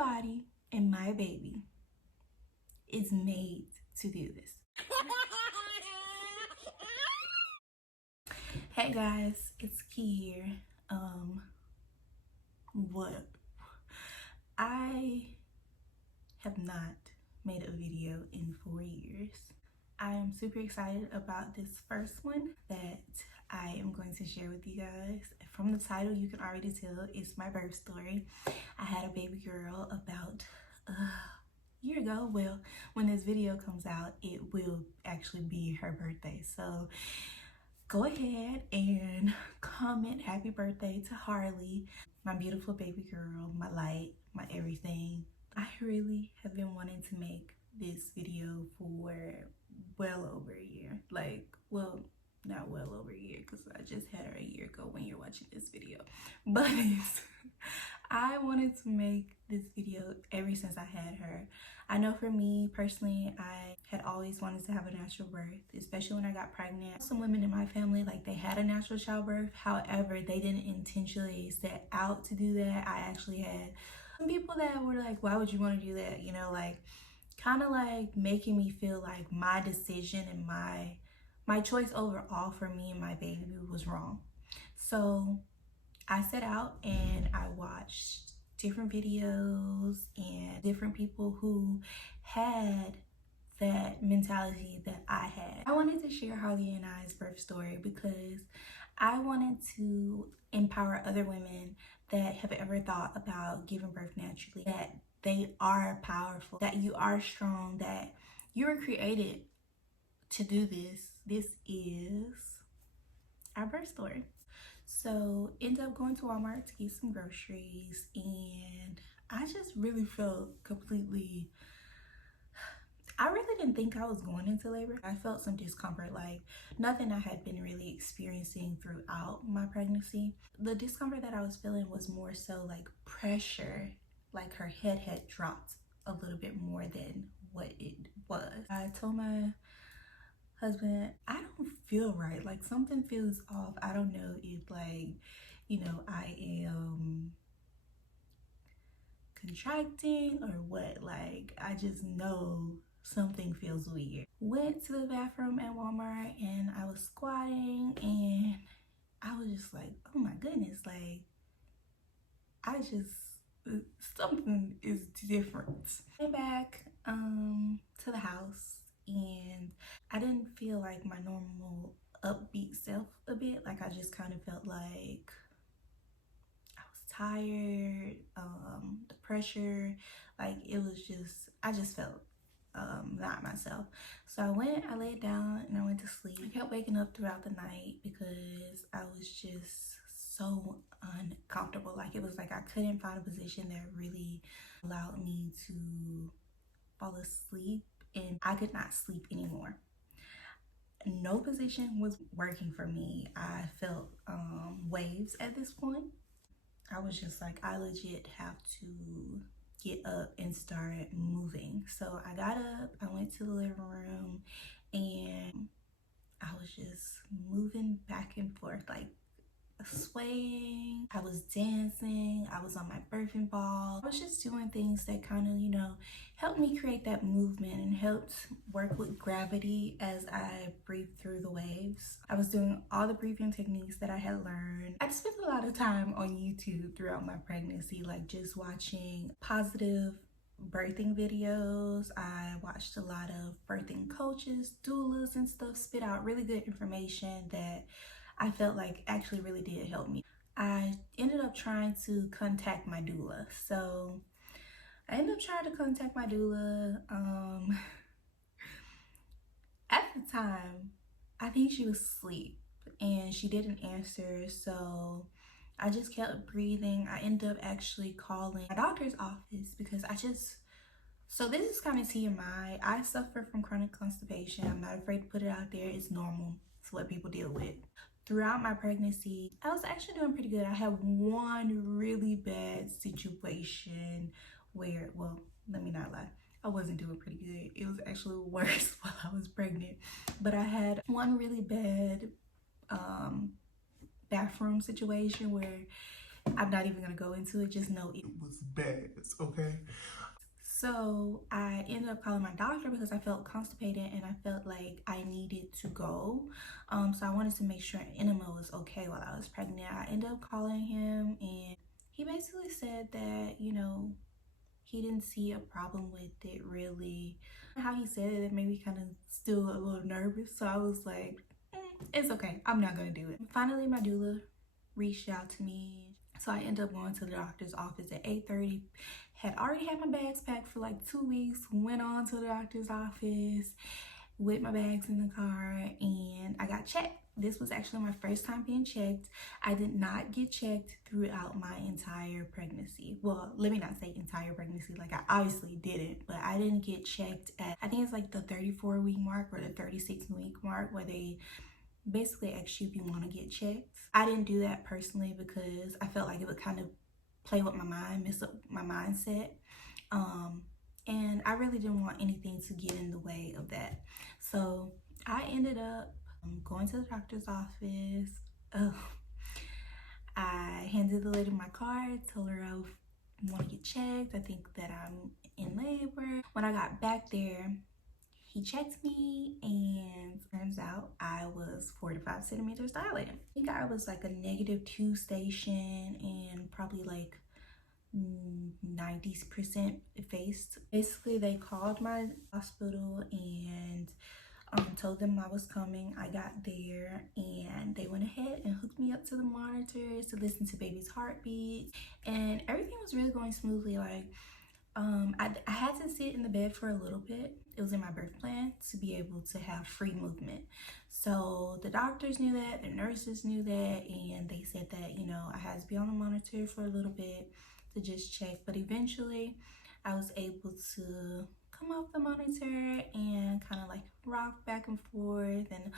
body and my baby is made to do this. Hey guys, it's Key here. What? I have not made a video in 4 years. I am super excited about this first one that I am going to share with you guys. From the title, you can already tell it's my birth story. I had a baby girl about a year ago. Well, when this video comes out, it will actually be her birthday. So go ahead and comment happy birthday to Harley, my beautiful baby girl, my light, my everything. I really have been wanting to make this video for well over a year. Like, well, not well over a year because I just had her a year ago when you're watching this video. But I wanted to make this video ever since I had her. I know for me personally, I had always wanted to have a natural birth, especially when I got pregnant. Some women in my family, like, they had a natural childbirth. However, they didn't intentionally set out to do that. I actually had some people that were like, why would you want to do that? You know, like, kind of like making me feel like my decision and my choice overall for me and my baby was wrong. So I set out and I watched different videos and different people who had that mentality that I had. I wanted to share Harley and I's birth story because I wanted to empower other women that have ever thought about giving birth naturally, that they are powerful, that you are strong, that you were created to do this. This is our birth story. So ended up going to Walmart to get some groceries, and I just really felt completely, I really didn't think I was going into labor. I felt some discomfort, like nothing I had been really experiencing throughout my pregnancy. The discomfort that I was feeling was more so like pressure, like her head had dropped a little bit more than what it was. I told my husband, I don't feel right, like something feels off. I don't know if, like, you know, I am contracting or what. Like, I just know something feels weird. Went to the bathroom at Walmart and I was squatting and I was just like, oh my goodness, like, I just, something is different. Came back to the house and I didn't feel like my normal upbeat self a bit. Like, I just kind of felt like I was tired, the pressure, like it was just, I just felt not myself. So I laid down and I went to sleep. I kept waking up throughout the night because I was just so uncomfortable. Like, it was like I couldn't find a position that really allowed me to fall asleep, and I could not sleep anymore. No position was working for me. I felt waves at this point. I was just like, I legit have to get up and start moving. So I got up, I went to the living room, and I was just moving back and forth, like swaying. I was dancing. I was on my birthing ball. I was just doing things that kind of, you know, helped me create that movement and helped work with gravity as I breathed through the waves. I was doing all the breathing techniques that I had learned. I spent a lot of time on YouTube throughout my pregnancy, like just watching positive birthing videos. I watched a lot of birthing coaches, doulas and stuff spit out really good information that I felt like actually really did help me. I ended up trying to contact my doula. So I ended up trying to contact my doula. At the time, I think she was asleep and she didn't answer. So I just kept breathing. I ended up actually calling my doctor's office because so this is kind of TMI. I suffer from chronic constipation. I'm not afraid to put it out there. It's normal. It's what people deal with. Throughout my pregnancy, I was actually doing pretty good. I had one really bad situation where, well, let me not lie, I wasn't doing pretty good. It was actually worse while I was pregnant. But I had one really bad bathroom situation where I'm not even gonna go into it, just know it was bad, okay? So I ended up calling my doctor because I felt constipated and I felt like I needed to go. So I wanted to make sure enema was okay while I was pregnant. I ended up calling him and he basically said that, he didn't see a problem with it really. How he said it made me kind of still a little nervous. So I was like, it's okay. I'm not going to do it. Finally, my doula reached out to me. So I ended up going to the doctor's office at 8:30. Had already had my bags packed for like 2 weeks. Went on to the doctor's office with my bags in the car and I got checked. This was actually my first time being checked. I did not get checked throughout my entire pregnancy. Well, let me not say entire pregnancy, like I obviously didn't, but I didn't get checked at, I think it's like the 34-week mark or the 36-week mark where they basically ask you if you want to get checked. I didn't do that personally because I felt like it would kind of play with my mind, mess up my mindset. And I really didn't want anything to get in the way of that. So I ended up going to the doctor's office. I handed the lady my card, told her I want to get checked. I think that I'm in labor. When I got back there, he checked me and turns out I was 4 to 5 centimeters dilated. I think I was like a -2 station and probably like 90% effaced. Basically, they called my hospital and told them I was coming. I got there and they went ahead and hooked me up to the monitors to listen to baby's heartbeat, and everything was really going smoothly. Like I had to sit in the bed for a little bit. It was in my birth plan to be able to have free movement. So the doctors knew that, the nurses knew that, and they said that, I had to be on the monitor for a little bit to just check. But eventually I was able to come off the monitor and kind of like rock back and forth and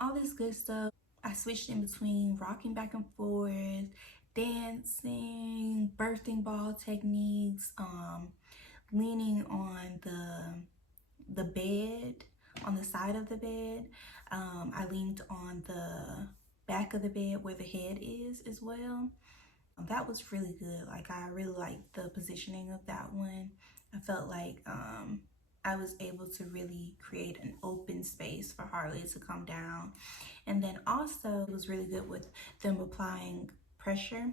all this good stuff. I switched in between rocking back and forth, dancing, birthing ball techniques, leaning on the bed, on the side of the bed. I leaned on the back of the bed where the head is as well. That was really good. Like I really liked the positioning of that one. I felt like I was able to really create an open space for Harley to come down. And then also it was really good with them applying pressure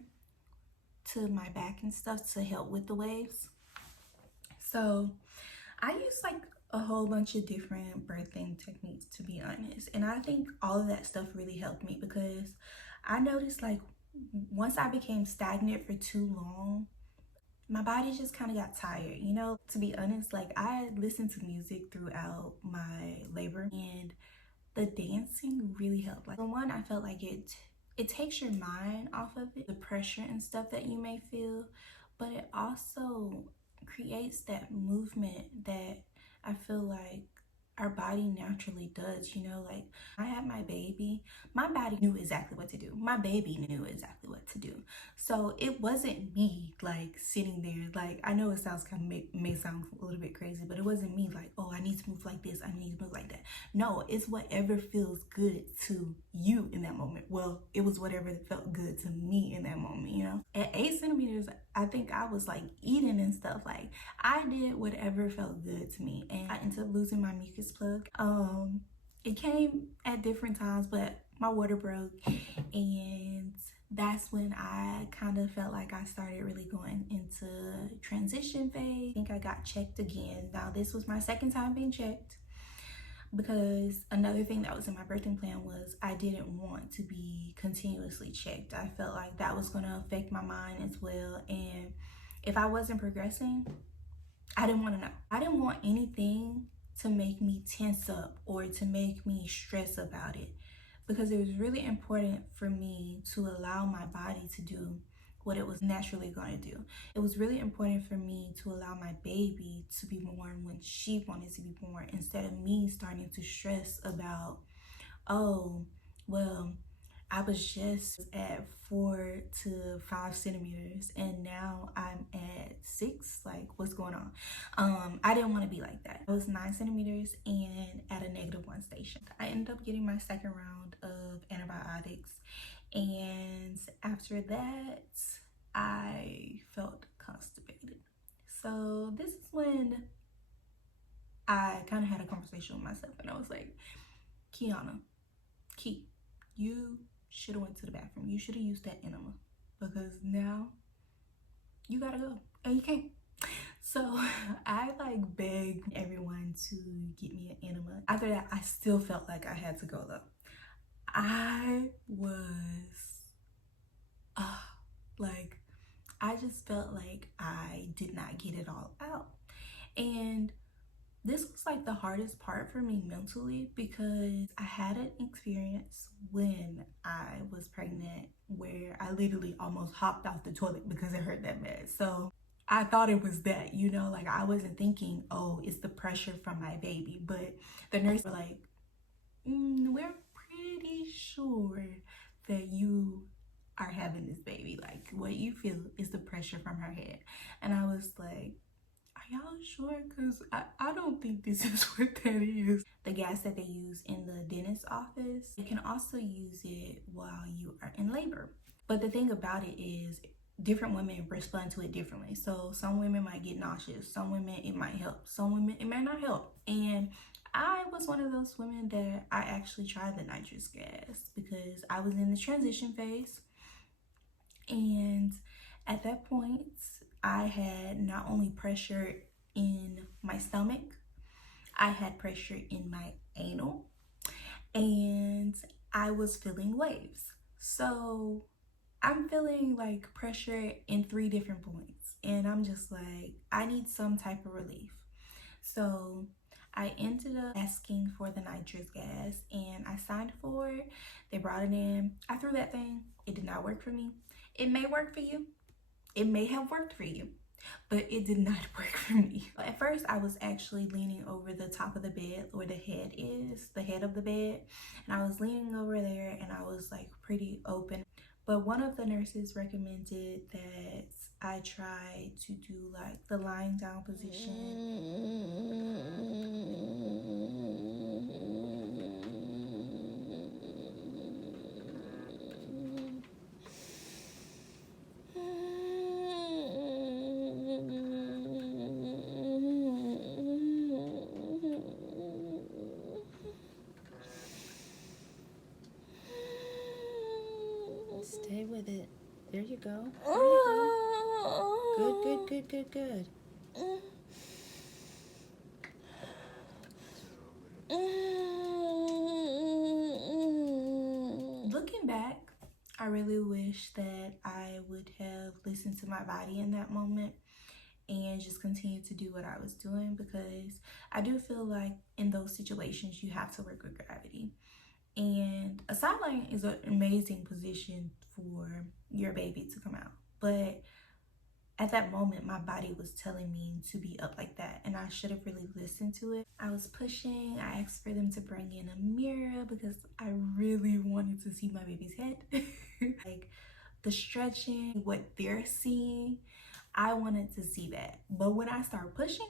to my back and stuff to help with the waves. So I use like a whole bunch of different birthing techniques, to be honest. And I think all of that stuff really helped me because I noticed like once I became stagnant for too long, my body just kind of got tired. To be honest, like I listened to music throughout my labor and the dancing really helped. Like for one, I felt like it takes your mind off of it, the pressure and stuff that you may feel, but it also creates that movement that I feel like our body naturally does. Like I had my baby, my body knew exactly what to do, my baby knew exactly what to do. So it wasn't me like sitting there, like I know it sounds kind of may sound a little bit crazy, but it wasn't me like, oh, I need to move like this, I need to move like that. No, it's whatever feels good to you in that moment. Well, it was whatever felt good to me in that moment. At 8 centimeters, I think I was like eating and stuff. Like I did whatever felt good to me, and I ended up losing my mucus plug. It came at different times, but my water broke, and that's when I kind of felt like I started really going into transition phase. I think I got checked again. Now this was my second time being checked, because another thing that was in my birthing plan was I didn't want to be continuously checked. I felt like that was going to affect my mind as well, and if I wasn't progressing, I didn't want to know. I didn't want anything to make me tense up or to make me stress about it, because it was really important for me to allow my body to do what it was naturally going to do. It was really important for me to allow my baby to be born when she wanted to be born, instead of me starting to stress about, oh, well, I was just at 4 to 5 centimeters and now I'm at 6. Like, what's going on? I didn't want to be like that. I was 9 centimeters and at a -1 station. I ended up getting my second round of antibiotics, and after that, I felt constipated. So this is when I kind of had a conversation with myself, and I was like, Kiana, Key, you should have went to the bathroom. You should have used that enema, because now you gotta go and you can't. So I like begged everyone to get me an enema. After that, I still felt like I had to go though. I was like, I just felt like I did not get it all out. And this was like the hardest part for me mentally, because I had an experience when I was pregnant where I literally almost hopped off the toilet because it hurt that bad. So I thought it was that, you know, like I wasn't thinking, oh, it's the pressure from my baby. But the nurse were like, we're pretty sure that you are having this baby. Like what you feel is the pressure from her head. And I was like, are y'all sure? Because I don't think this is what that is. The gas that they use in the dentist's office, you can also use it while you are in labor. But the thing about it is different women respond to it differently. So some women might get nauseous. Some women it might help. Some women it might not help. And I was one of those women that I actually tried the nitrous gas because I was in the transition phase. And at that point, I had not only pressure in my stomach, I had pressure in my anal, and I was feeling waves. So I'm feeling like pressure in 3 different points, and I'm just like, I need some type of relief. So I ended up asking for the nitrous gas and I signed for it. They brought it in. I threw that thing. It did not work for me. It may work for you. It may have worked for you, but it did not work for me. At first, I was actually leaning over the top of the bed where the head is, the head of the bed. And I was leaning over there and I was like pretty open. But one of the nurses recommended that I try to do like the lying down position. Stay with it. There you go. There you go. Good, good, good, good, good. Looking back, I really wish that I would have listened to my body in that moment and just continue to do what I was doing, because I do feel like in those situations you have to work with gravity. And a sideline is an amazing position for your baby to come out. But at that moment, my body was telling me to be up like that, and I should have really listened to it. I was pushing. I asked for them to bring in a mirror because I really wanted to see my baby's head. Like the stretching, what they're seeing, I wanted to see that. But when I started pushing,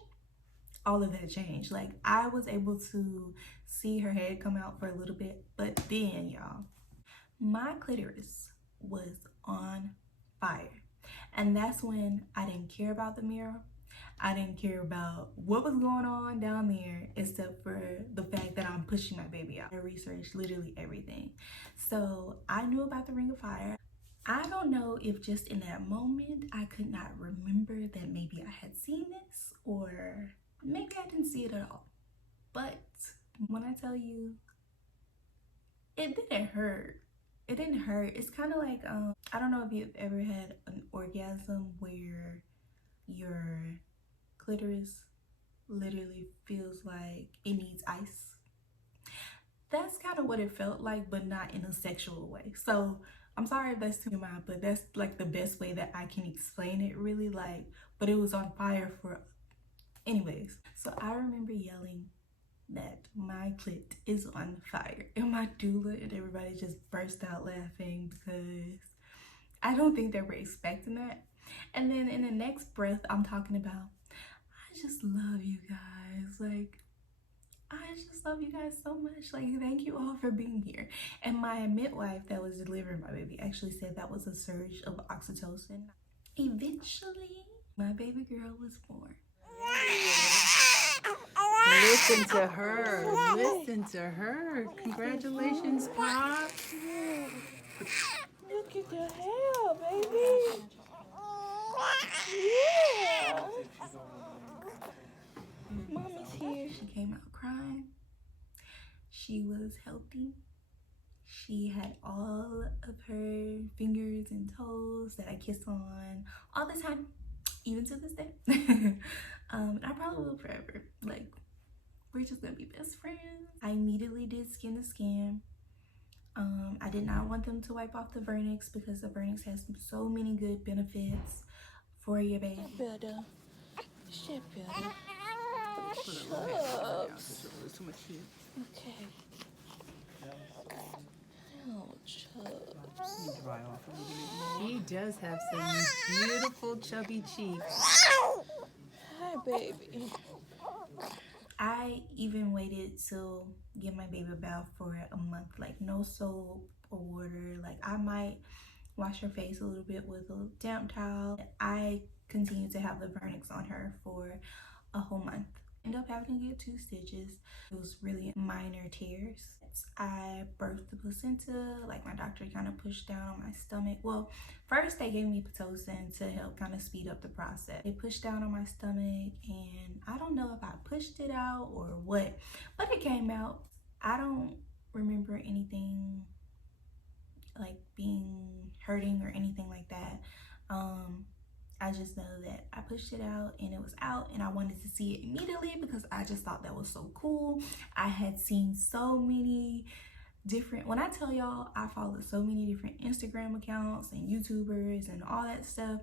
all of that changed. Like I was able to see her head come out for a little bit, but then y'all, my clitoris was on fire. And that's when I didn't care about the mirror. I didn't care about what was going on down there, except for the fact that I'm pushing my baby out. I researched literally everything. So I knew about the Ring of Fire. I don't know if just in that moment I could not remember that maybe I had seen this, or maybe I didn't see it at all. But when I tell you, it didn't hurt. It didn't hurt. It's kind of like, I don't know if you've ever had an orgasm where your clitoris literally feels like it needs ice. That's kind of what it felt like, but not in a sexual way. So I'm sorry if that's too much, but that's like the best way that I can explain it, really. Like, but it was on fire for, anyways. So I remember yelling that my clit is on fire, and my doula and everybody just burst out laughing because I don't think they were expecting that. And then in the next breath, I'm talking about, I just love you guys. Like, I just love you guys so much. Like, thank you all for being here. And my midwife that was delivering my baby actually said that was a surge of oxytocin. eventually, my baby girl was born. Listen to her. Listen to her. Congratulations, Pop. Look at your hair, baby. Yeah. Mommy's here. She came out crying. She was healthy. She had all of her fingers and toes that I kiss on all the time, even to this day. I probably will forever. Like, we're just gonna be best friends. I immediately did skin to skin. I did not want them to wipe off the vernix because the vernix has so many good benefits for your baby. Better. Shit, better. Too much heat. Okay. Oh, Chubbs. Dry off a little bit. He does have some beautiful chubby cheeks. Hi, baby. I even waited to give my baby a bath for a month, like no soap or water. Like, I might wash her face a little bit with a damp towel. I continued to have the vernix on her for a whole month. Ended up having to get 2 stitches. It was really minor tears. I birthed the placenta. Like, my doctor kind of pushed down on my stomach. Well, first they gave me Pitocin to help kind of speed up the process. They pushed down on my stomach, and I don't know if I pushed it out or what, but it came out. I don't remember anything like being hurting or anything like that. I just know that I pushed it out and it was out, and I wanted to see it immediately because I just thought that was so cool. I had seen so many different, when I tell y'all, I followed so many different Instagram accounts and YouTubers and all that stuff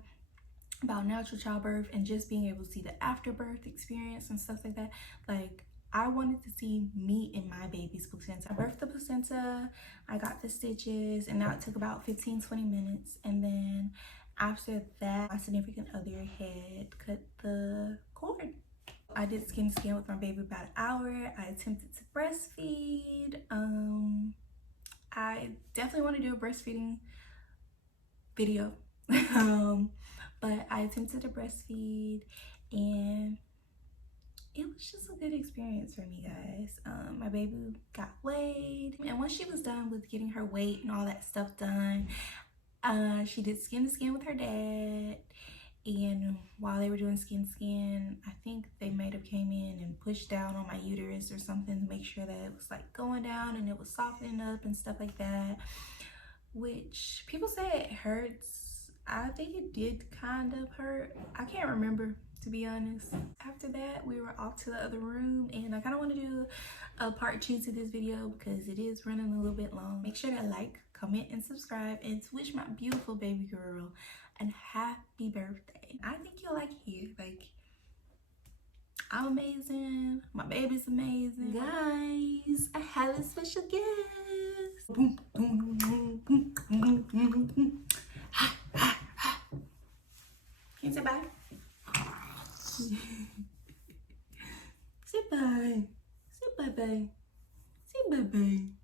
about natural childbirth and just being able to see the afterbirth experience and stuff like that. Like, I wanted to see me and my baby's placenta. I birthed the placenta, I got the stitches, and now it took about 15-20 minutes. And then after that, my significant other had cut the cord. I did skin to skin with my baby about an hour. I attempted to breastfeed. I definitely want to do a breastfeeding video. But I attempted to breastfeed, and it was just a good experience for me, guys. My baby got weighed, and once she was done with getting her weight and all that stuff done, she did skin to skin with her dad. And while they were doing skin to skin, I think they might have came in and pushed down on my uterus or something to make sure that it was like going down and it was softening up and stuff like that, which people say it hurts. I think it did kind of hurt. I can't remember, to be honest. After that, we were off to the other room, and I kind of want to do a part 2 to this video because it is running a little bit long. Make sure to like, comment, and subscribe, and to wish my beautiful baby girl a happy birthday. I think you'll like it. Like, I'm amazing, my baby's amazing. Guys, I have a special guest. Boom, boom, boom, boom, boom, boom, boom. Can you say bye? Say bye. Say bye bye. Say bye bye.